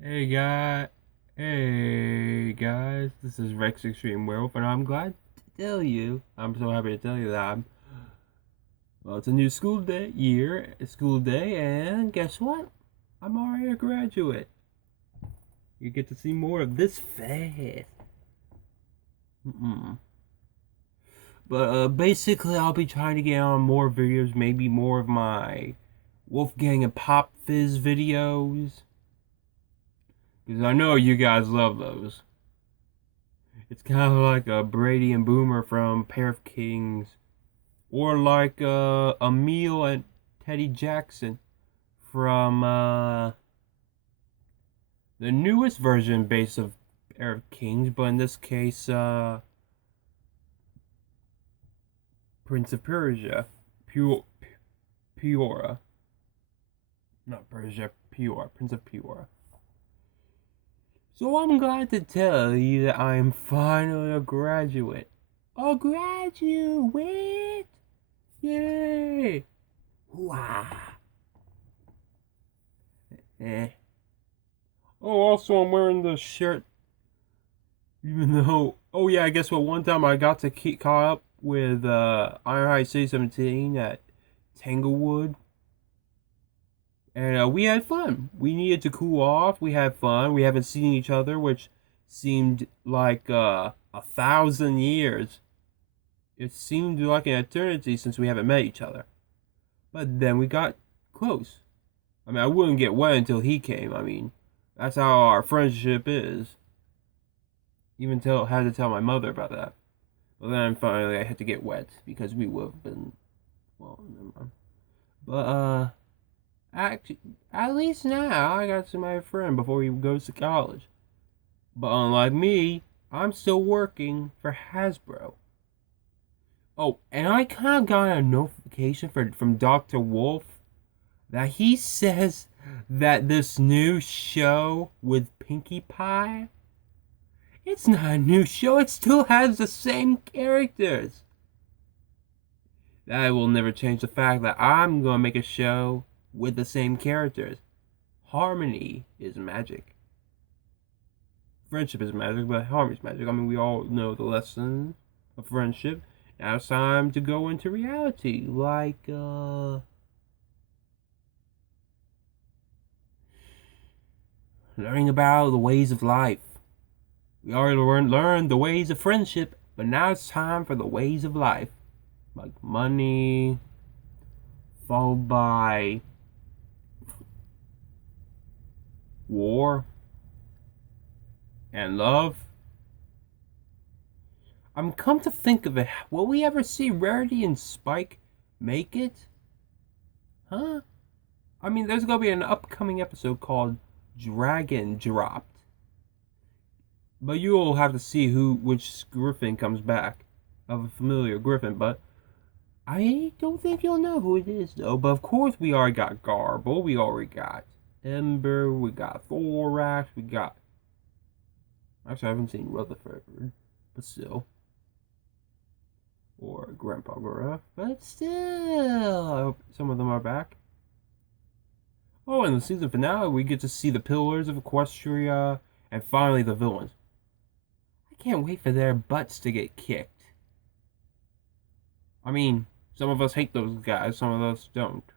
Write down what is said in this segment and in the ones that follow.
Hey guy, hey guys, this is Rex Extreme Werewolf, and I'm so happy to tell you that it's a new school day, and guess what? I'm already a graduate. You get to see more of this face. Mm-mm. But basically, I'll be trying to get on more videos, maybe more of my Wolfgang and Pop Fizz videos, because I know you guys love those. It's kind of like a Brady and Boomer from Pair of Kings, or like Emil and Teddy Jackson from the newest version based of Pair of Kings, but in this case, Prince of Persia, Piora, not Persia, Piora, Prince of Piora. So I'm glad to tell you that I am finally a graduate. A graduate! Yay! Wow! Eh. Oh, also, I'm wearing the shirt, even though. Oh, yeah, I guess what? One time I got to keep caught up with Ironhide C17 at Tanglewood, and we had fun. We needed to cool off. We had fun. We haven't seen each other, which seemed like 1,000 years. It seemed like an eternity since we haven't met each other. But then we got close. I mean, I wouldn't get wet until he came. I mean, that's how our friendship is. Even had to tell my mother about that. But then finally I had to get wet because we would have been, well, never mind. But actually, at least now I got to see my friend before he goes to college. But unlike me, I'm still working for Hasbro. Oh, and I kind of got a notification from Dr. Wolf that he says that this new show with Pinkie Pie, it's not a new show. It still has the same characters. That will never change the fact that I'm going to make a show with the same characters. Harmony is magic. Friendship is magic, but harmony is magic. I mean, we all know the lesson of friendship. Now it's time to go into reality, like learning about the ways of life. We already learned the ways of friendship, but now it's time for the ways of life, like money, followed by war and love. I'm come to think of it, will we ever see Rarity and Spike make it? Huh? I mean, there's gonna be an upcoming episode called Dragon Dropped, but you'll have to see which Griffin comes back of a familiar Griffin. But I don't think you'll know who it is though. But of course, we already got Garble, we already got Ember, we got Thorax, we got. Actually, I haven't seen Rutherford, but still. Or Grandpa Gruff, but still, I hope some of them are back. Oh, in the season finale, we get to see the pillars of Equestria and finally the villains. I can't wait for their butts to get kicked. I mean, some of us hate those guys, some of us don't.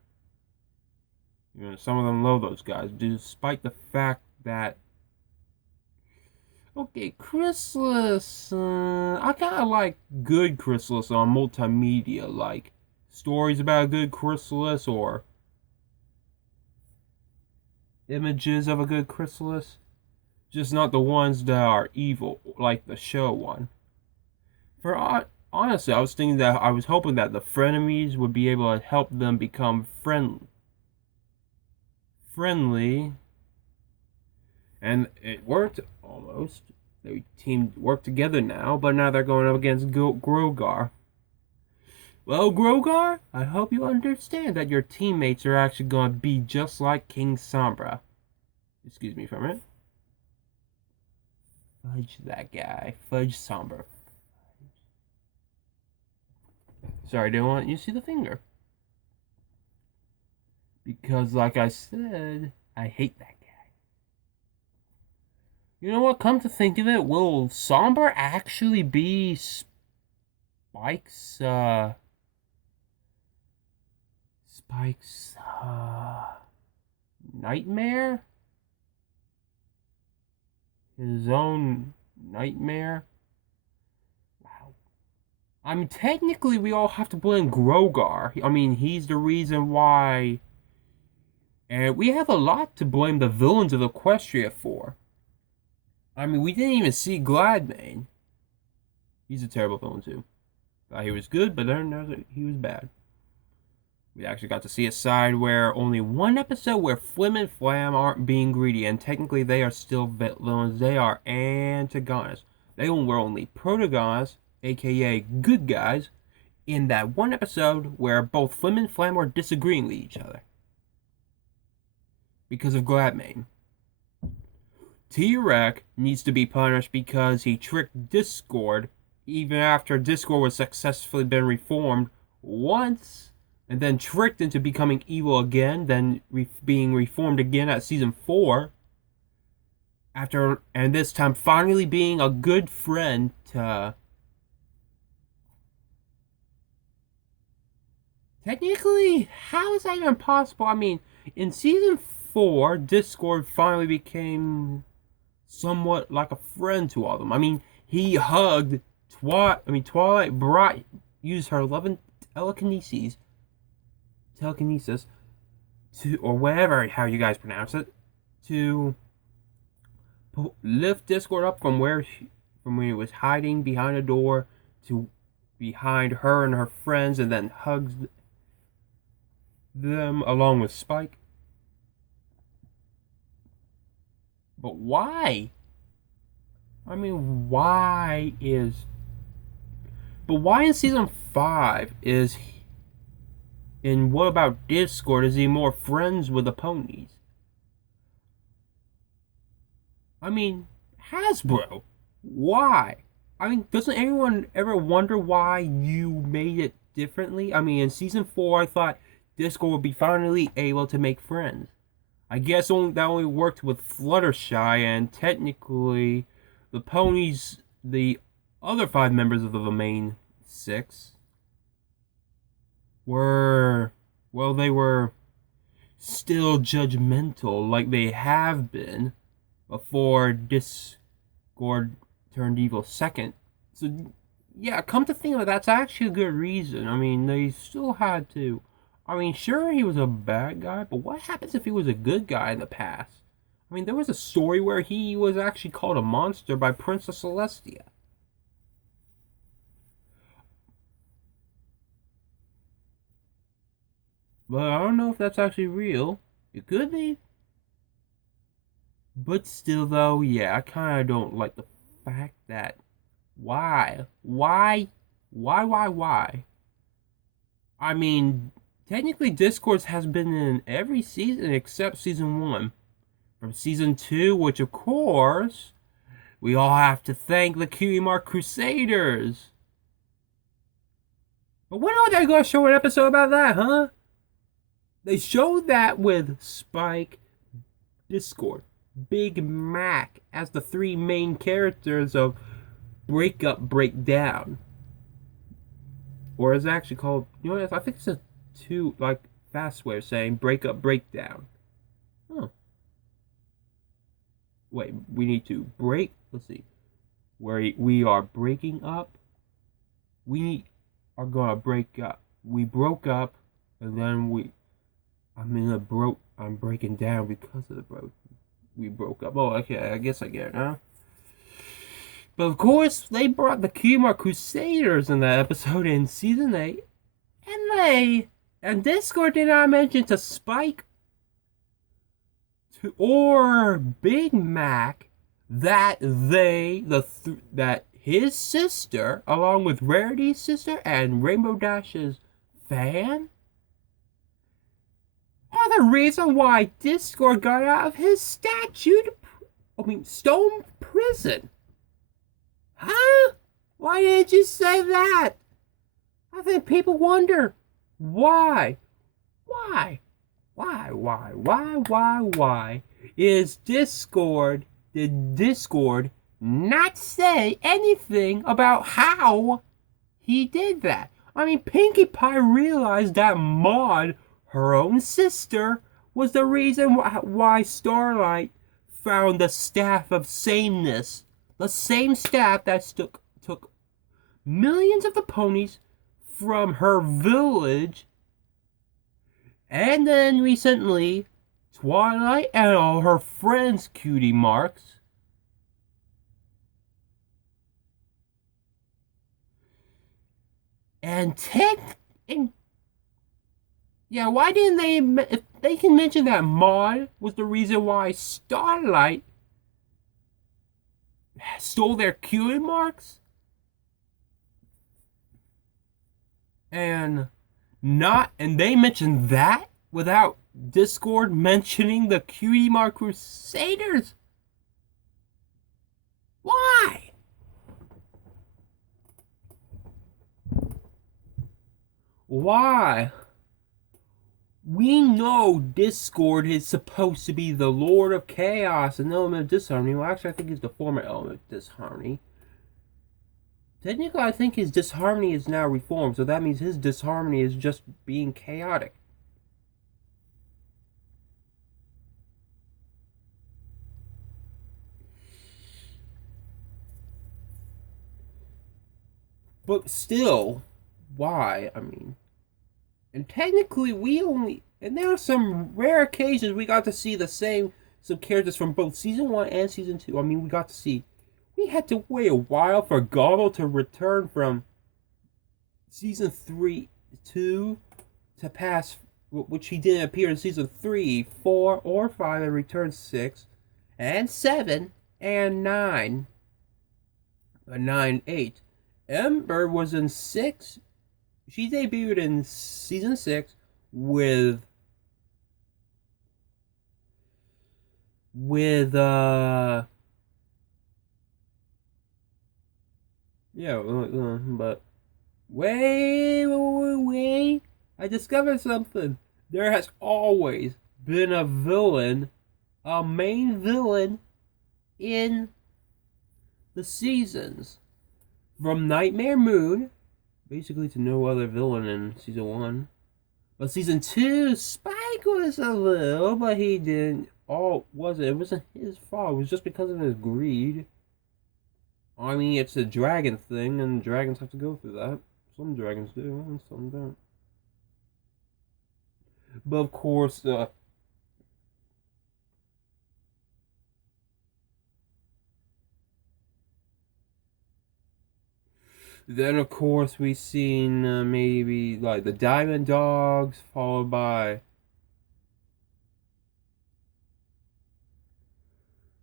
You know, some of them love those guys, despite the fact that. Okay, Chrysalis. I kind of like good Chrysalis on multimedia, like stories about a good Chrysalis or images of a good Chrysalis. Just not the ones that are evil, like the show one. For honestly, I was hoping that the frenemies would be able to help them become friendly, and it worked almost. They teamed work together now, but now they're going up against Grogar. Well, Grogar, I hope you understand that your teammates are actually going to be just like King Sombra. Excuse me for a minute. Fudge that guy. Fudge Sombra. Sorry, I didn't want you to see the finger. Because, like I said, I hate that guy. You know what? Come to think of it, will Somber actually be Spike's, Spike's, nightmare? His own nightmare? Wow. I mean, technically, we all have to blame Grogar. I mean, he's the reason why. And we have a lot to blame the villains of Equestria for. I mean, we didn't even see Gladmane. He's a terrible villain, too. Thought he was good, but then he was bad. We actually got to see a side where only one episode where Flim and Flam aren't being greedy, and technically they are still villains. They are antagonists. They were only protagonists, aka good guys, in that one episode where both Flim and Flam were disagreeing with each other. Because of Gladmane. T-Rex needs to be punished because he tricked Discord even after Discord was successfully been reformed once, and then tricked into becoming evil again, then being reformed again at season 4. And this time finally being a good friend to... Technically, how is that even possible? I mean, in season 4, Discord finally became somewhat like a friend to all of them. I mean, he hugged Twilight used her 11 telekinesis to, or whatever, how you guys pronounce it, to lift Discord up from when he was hiding behind a door to behind her and her friends, and then hugs them along with Spike. But why? I mean, why in season 5 is in What About Discord is he more friends with the ponies? I mean, Hasbro, why? I mean, doesn't anyone ever wonder why you made it differently? I mean, in season 4, I thought Discord would be finally able to make friends. I guess that only worked with Fluttershy, and technically, the ponies, the other 5 members of the main 6, they were still judgmental like they have been before Discord turned evil second. So, yeah, come to think of it, that's actually a good reason. I mean, they still had to... I mean, sure, he was a bad guy, but what happens if he was a good guy in the past? I mean, there was a story where he was actually called a monster by Princess Celestia. But I don't know if that's actually real. It could be. But still, though, yeah, I kind of don't like the fact that... Why? Why? I mean... Technically, Discord has been in every season except season 1. From season 2, which of course, we all have to thank the Cutie Mark Crusaders. But when are they going to show an episode about that, huh? They showed that with Spike, Discord, Big Mac as the 3 main characters of Break Up, Break Down. Or is it actually called, you know what, I think it's a fast way of saying break up, breakdown. Huh. Wait, we need to break. Let's see. Where we are breaking up. We are gonna break up. We broke up, and then I'm breaking down because of we broke up. Oh, okay, I guess I get it now. But of course, they brought the Kima Crusaders in that episode in season 8, and Discord did not mention to Spike or Big Mac that that his sister, along with Rarity's sister and Rainbow Dash's fan, are the reason why Discord got out of his stone prison. Huh? Why did you say that? I think people wonder. Why is Discord did Discord not say anything about how he did that. I mean, Pinkie Pie realized that Maud, her own sister, was the reason why Starlight found the Staff of Sameness. The same staff that took millions of the ponies from her village. And then recently, Twilight and all her friends' cutie marks and yeah, why didn't they? If they can mention that Maud was the reason why Starlight stole their cutie marks, and they mentioned that without Discord mentioning the cutie mark Crusaders. Why? Why? We know Discord is supposed to be the Lord of Chaos and element of disharmony. Well, actually, I think he's the former element of disharmony. Technically, I think his disharmony is now reformed, so that means his disharmony is just being chaotic. But still, why? I mean, and technically, and there are some rare occasions we got to see some characters from both season 1 and season 2. I mean, we had to wait a while for Gobble to return from season 2 to pass, which he didn't appear in season 3, 4, or 5, and returned 6, and 7, and 9. 9, 8. Ember was in 6. She debuted in season 6 with but wait, I discovered something. There has always been a main villain in the seasons, from Nightmare Moon basically to no other villain in season 1. But season 2, Spike was a little, but he didn't. It wasn't his fault. It was just because of his greed. I mean, it's a dragon thing, and dragons have to go through that. Some dragons do, and some don't. But of course, then of course we've seen maybe like the Diamond Dogs, followed by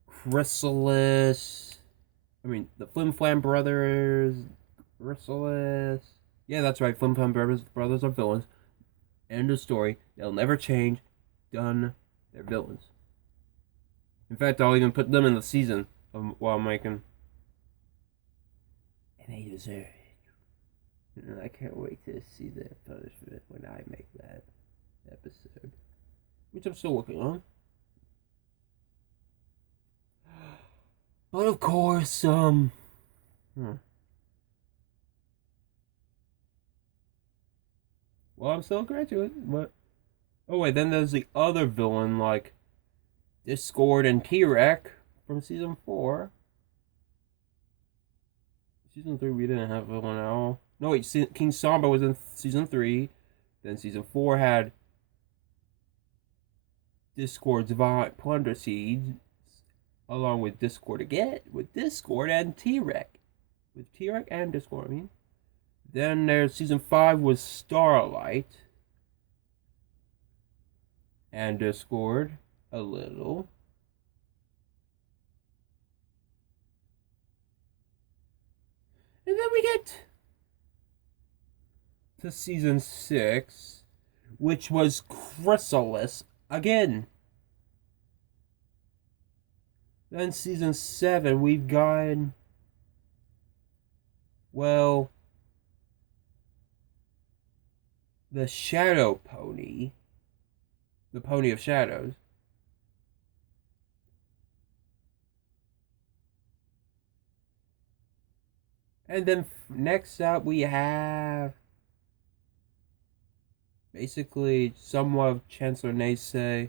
Chrysalis. I mean, the Flim Flam Brothers, Chrysalis. Yeah, that's right. Flim Flam Brothers are villains. End of story. They'll never change. Done. They're villains. In fact, I'll even put them in the season while making. And they deserve it. And I can't wait to see their punishment when I make that episode, which I'm still working on. But of course, Well, I'm still a graduate, but oh wait, then there's the other villain like Discord and T-Rex from season 4. Season 3 we didn't have a villain at all. No wait, King Samba was in season 3. Then season 4 had Discord's Violent Plunder Seeds, along with Discord again, with Discord and T-Rex. With T-Rex and Discord, I mean. Then there's season 5 was Starlight. And Discord, a little. And then we get to season 6, which was Chrysalis again. Then season 7, we've gotten, well, the Shadow Pony. The Pony of Shadows. And then next up we have basically somewhat of Chancellor Naysay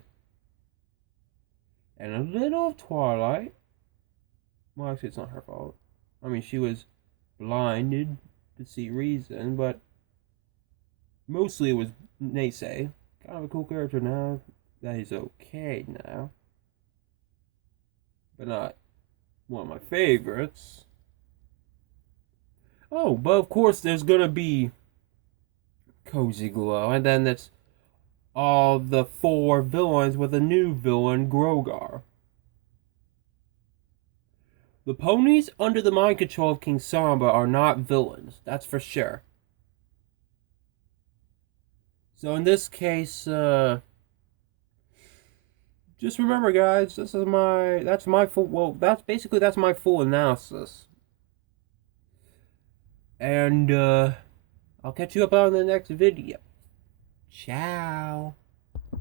and a little of Twilight. Well, actually, it's not her fault. I mean, she was blinded to see reason, but mostly it was Naysay. Kind of a cool character now that he's okay now, but not one of my favorites. Oh, but of course there's gonna be Cozy Glow, and then it's all the 4 villains with a new villain, Grogar. The ponies under the mind control of King Samba are not villains, that's for sure. So in this case, just remember, guys, that's my full. That's my full analysis. And I'll catch you up on the next video. Ciao.